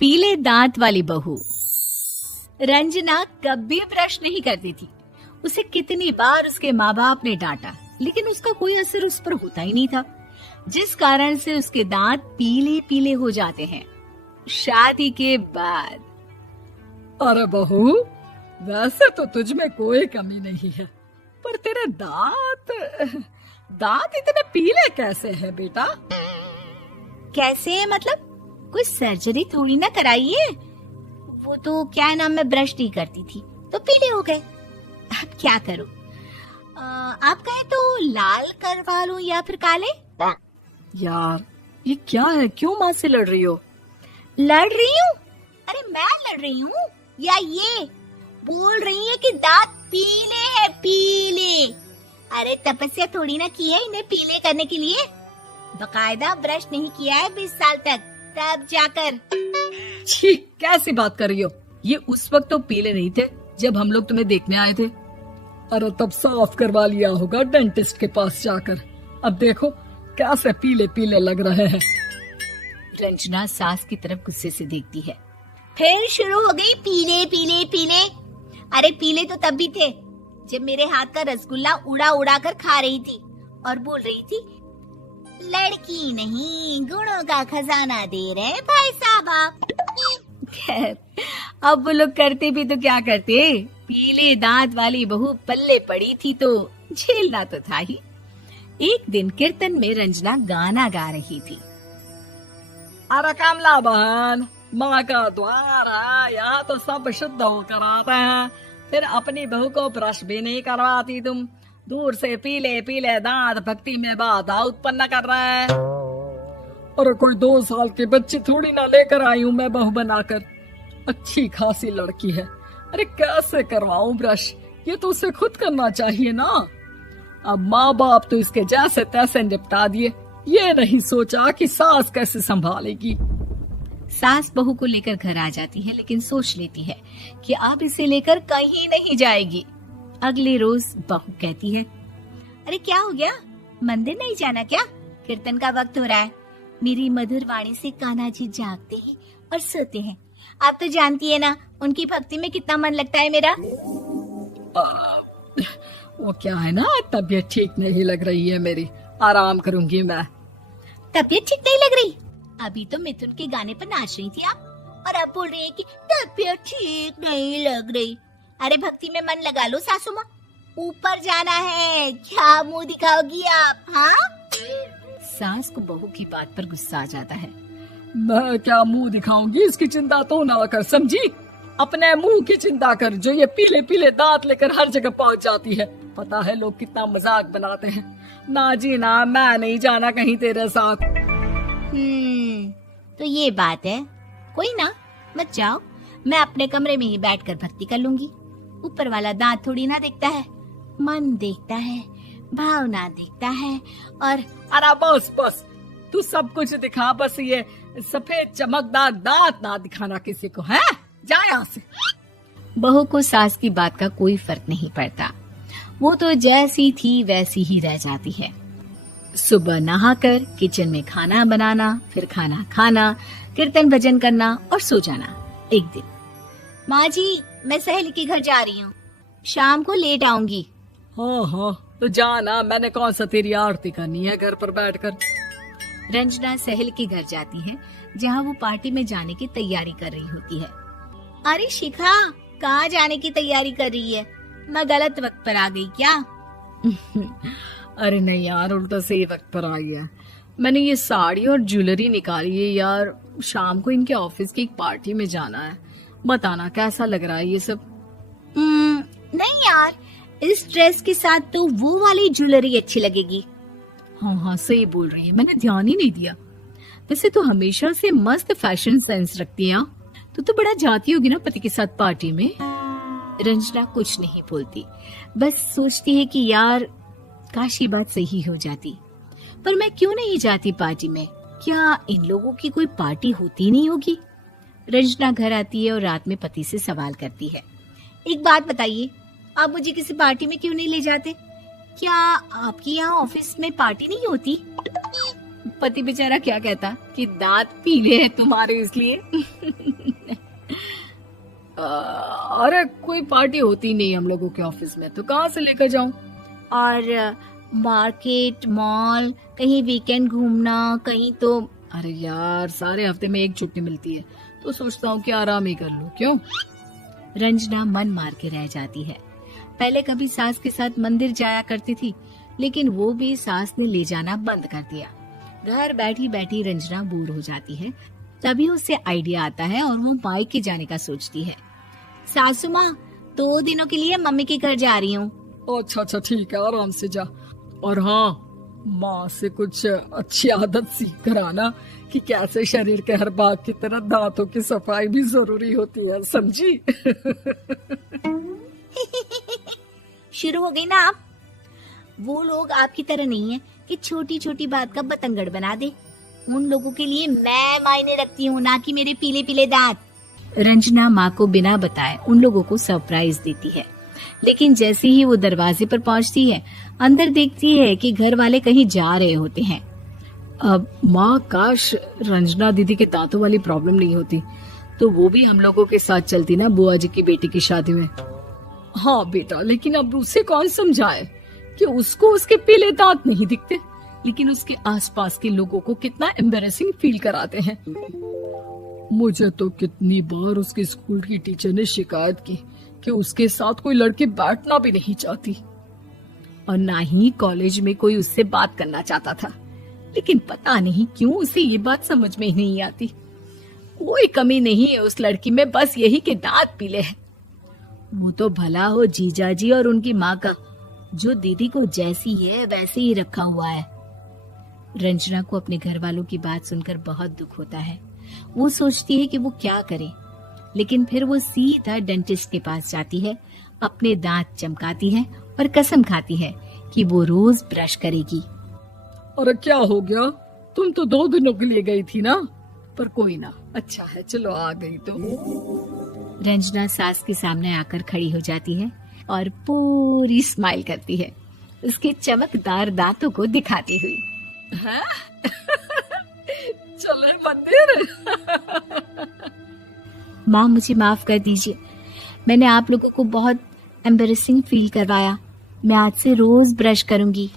पीले दांत वाली बहू। रंजना कभी ब्रश नहीं करती थी। उसे कितनी बार उसके माँ बाप ने डांटा, लेकिन उसका कोई असर उस पर होता ही नहीं था, जिस कारण से उसके दांत पीले पीले हो जाते हैं। शादी के बाद अरे बहू, वैसे तो तुझ में कोई कमी नहीं है, पर तेरे दांत इतने पीले कैसे हैं बेटा? कैसे मतलब? कोई सर्जरी थोड़ी ना कराई है। वो तो क्या नाम, मैं ब्रश नहीं करती थी तो पीले हो गए। अब क्या करूं? आप कहें तो लाल करवा लूं या फिर काले? यार ये क्या है, क्यों माँ से लड़ रही हो? लड़ रही हूँ? अरे मैं लड़ रही हूँ या ये बोल रही है कि दांत पीले हैं, पीले। अरे तपस्या थोड़ी ना की है इन्हें पीले करने के लिए। बकायदा ब्रश नहीं किया है 20 साल तक, तब जाकर। छी, कैसी बात कर रही हो? ये उस वक्त तो पीले नहीं थे जब हम लोग तुम्हें देखने आए थे। अरे तब साफ करवा लिया होगा डेंटिस्ट के पास जाकर। अब देखो कैसे पीले पीले लग रहे हैं। रंजना सास की तरफ गुस्से से देखती है। फिर शुरू हो गई पीले पीले पीले। अरे पीले तो तब भी थे जब मेरे हाथ का रसगुल्ला उड़ा उड़ा कर खा रही थी और बोल रही थी, लड़की नहीं गुणों का खजाना दे रहे भाई साहब आप। खैर, अब वो लोग करते भी तो क्या करते, पीले दांत वाली बहू पल्ले पड़ी थी तो झेलना तो था ही। एक दिन कीर्तन में रंजना गाना गा रही थी। अरे कमला बहन, माँ का द्वार है, यहाँ तो सब शुद्ध होकर आते हैं, फिर अपनी बहू को ब्रश भी नहीं करवाती तुम। दूर से पीले पीले दांत भक्ति में बाधा उत्पन्न कर रहे हैं। अरे कोई 2 साल की बच्ची थोड़ी ना लेकर आई हूँ मैं बहू बनाकर। अच्छी खासी लड़की है, अरे कैसे करवाऊं ब्रश? ये तो उसे खुद करना चाहिए ना। अब माँ बाप तो इसके जैसे तैसे निपटा दिए, ये नहीं सोचा कि सास कैसे संभालेगी। सास बहू को लेकर घर आ जाती है, लेकिन सोच लेती है कि अब इसे लेकर कहीं नहीं जाएगी। अगले रोज बहू कहती है, अरे क्या हो गया, मंदिर नहीं जाना क्या? कीर्तन का वक्त हो रहा है। मेरी मधुर वाणी से कान्हा जी जागते हैं और सोते हैं। आप तो जानती है ना उनकी भक्ति में कितना मन लगता है मेरा। वो क्या है ना, तबीयत ठीक नहीं लग रही है मेरी, आराम करूंगी मैं। तबीयत ठीक नहीं लग रही? अभी तो मिथुन के गाने पर नाच रही थी आप, और अब बोल रही है कि तबीयत ठीक नहीं लग रही। अरे भक्ति में मन लगा लो सासू माँ, ऊपर जाना है, क्या मुंह दिखाओगी आप? हाँ? सास को बहू की बात पर गुस्सा आ जाता है। मैं क्या मुंह दिखाऊंगी, इसकी चिंता तो ना कर, समझी? अपने मुंह की चिंता कर, जो ये पीले पीले दांत लेकर हर जगह पहुंच जाती है। पता है लोग कितना मजाक बनाते हैं। ना जी ना, मैं नहीं जाना कहीं तेरे साथ। तो ये बात है, कोई ना, मत जाओ, मैं अपने कमरे में ही बैठकर भक्ति कर लूंगी। ऊपर वाला दांत थोड़ी ना देखता है, मन देखता है, भावना देखता है। और अरे बस बस, तू सब कुछ दिखा, बस ये सफेद चमकदार दांत ना दिखाना किसी को, है? जा यहाँ से। बहू को सास की बात का कोई फर्क नहीं पड़ता, वो तो जैसी थी वैसी ही रह जाती है। सुबह नहाकर किचन में खाना बनाना, फिर खाना खाना, कीर्तन भजन करना और सो जाना। एक दिन, माँ जी मैं सहेली के घर जा रही हूँ, शाम को लेट आऊंगी। हाँ हाँ तो जाना, मैंने कौन सा तेरी आरती करनी है घर पर बैठकर। रंजना सहेली के घर जाती है, जहाँ वो पार्टी में जाने की तैयारी कर रही होती है। अरे शिखा, कहाँ जाने की तैयारी कर रही है? मैं गलत वक्त पर आ गई क्या? अरे नहीं यार, उल्टा सही वक्त पर आ गया। मैंने ये साड़ी और ज्वेलरी निकाली है यार, शाम को इनके ऑफिस की एक पार्टी में जाना है। बताना कैसा लग रहा है ये सब? नहीं यार, इस ड्रेस के साथ तो वो वाली ज्वेलरी अच्छी लगेगी। हाँ हाँ सही बोल रही है, मैंने ध्यान ही नहीं दिया। वैसे तो हमेशा से मस्त फैशन सेंस रखती है। तो बड़ा जाती होगी ना पति के साथ पार्टी में। रंजना कुछ नहीं बोलती, बस सोचती है कि यार काश ये बात सही हो जाती, पर मैं क्यों नहीं जाती पार्टी में? क्या इन लोगों की कोई पार्टी होती नहीं होगी? रंजना घर आती है और रात में पति से सवाल करती है, एक बात बताइए, आप मुझे किसी पार्टी में क्यों नहीं ले जाते? क्या आपके यहाँ ऑफिस में पार्टी नहीं होती? पति बेचारा क्या कहता कि दांत पीले हैं तुम्हारे इसलिए। अरे कोई पार्टी होती नहीं हम लोगों के ऑफिस में, तो कहाँ से लेकर जाऊं? और मार्केट, मॉल, कहीं वीकेंड घूमना, कहीं तो। अरे यार सारे हफ्ते में एक छुट्टी मिलती है, तो सोचता हूँ कि आराम ही कर लूं। क्यों? रंजना मन मार के रह जाती है। पहले कभी सास के साथ मंदिर जाया करती थी, लेकिन वो भी सास ने ले जाना बंद कर दिया। घर बैठी बैठी रंजना बोर हो जाती है। तभी उसे आइडिया आता है और वो मायके जाने का सोचती है। सासू माँ, 2 दिनों के लिए मम्मी के घर जा रही हूँ। अच्छा ठीक है, आराम से जा। और हाँ, माँ से कुछ अच्छी आदत सीख कर आना कि कैसे शरीर के हर भाग की तरह दांतों की सफाई भी जरूरी होती है, समझी? शुरू हो गई ना आप। वो लोग आपकी तरह नहीं है कि छोटी छोटी बात का बतंगड़ बना दे। उन लोगों के लिए मैं मायने रखती हूँ, ना कि मेरे पीले पीले दांत। रंजना माँ को बिना बताए उन लोगों को सरप्राइज देती है, लेकिन जैसे ही वो दरवाजे पर पहुंचती है, अंदर देखती है कि घर वाले कहीं जा रहे होते हैं। अब माँ, काश रंजना दीदी के दांतों वाली प्रॉब्लम नहीं होती, तो वो भी हम लोगों के साथ चलती ना बुआ जी की बेटी की शादी में। हाँ बेटा, लेकिन अब उसे कौन समझाए कि उसको उसके पीले दांत नहीं दिखते, लेकिन उसके आसपास के लोगों को कितना एम्बैरेसिंग फील कराते हैं। मुझे तो कितनी बार उसके स्कूल की टीचर ने शिकायत की कि उसके साथ कोई लड़की बैठना भी नहीं चाहती, और ना ही कॉलेज में कोई उससे बात करना चाहता था। लेकिन पता नहीं क्यों उसे ये बात समझ में ही नहीं आती। कोई कमी नहीं है उस लड़की में, बस यही कि दांत पीले हैं। वो तो भला हो जीजा जी और उनकी माँ का, जो दीदी को जैसी है वैसे ही रखा हुआ है। रंजना को अपने घर वालों की बात सुनकर बहुत दुख होता है। वो सोचती है कि वो क्या करे, लेकिन फिर वो सीधा डेंटिस्ट के पास जाती है, अपने दांत चमकाती है और कसम खाती है कि वो रोज ब्रश करेगी। अरे क्या हो गया? तुम तो 2 दिनों के लिए गई थी ना, पर कोई ना, अच्छा है, चलो आ गई तो। रंजना सास के सामने आकर खड़ी हो जाती है और पूरी स्माइल करती है, उसके चमकदार दांतों को दिखाती हुई। हैं? चले मंदिर। माँ, मुझे माफ कर दीजिए, मैंने आप लोगों को बहुत एम्बैरेसिंग फील करवाया। मैं आज से रोज ब्रश करूंगी।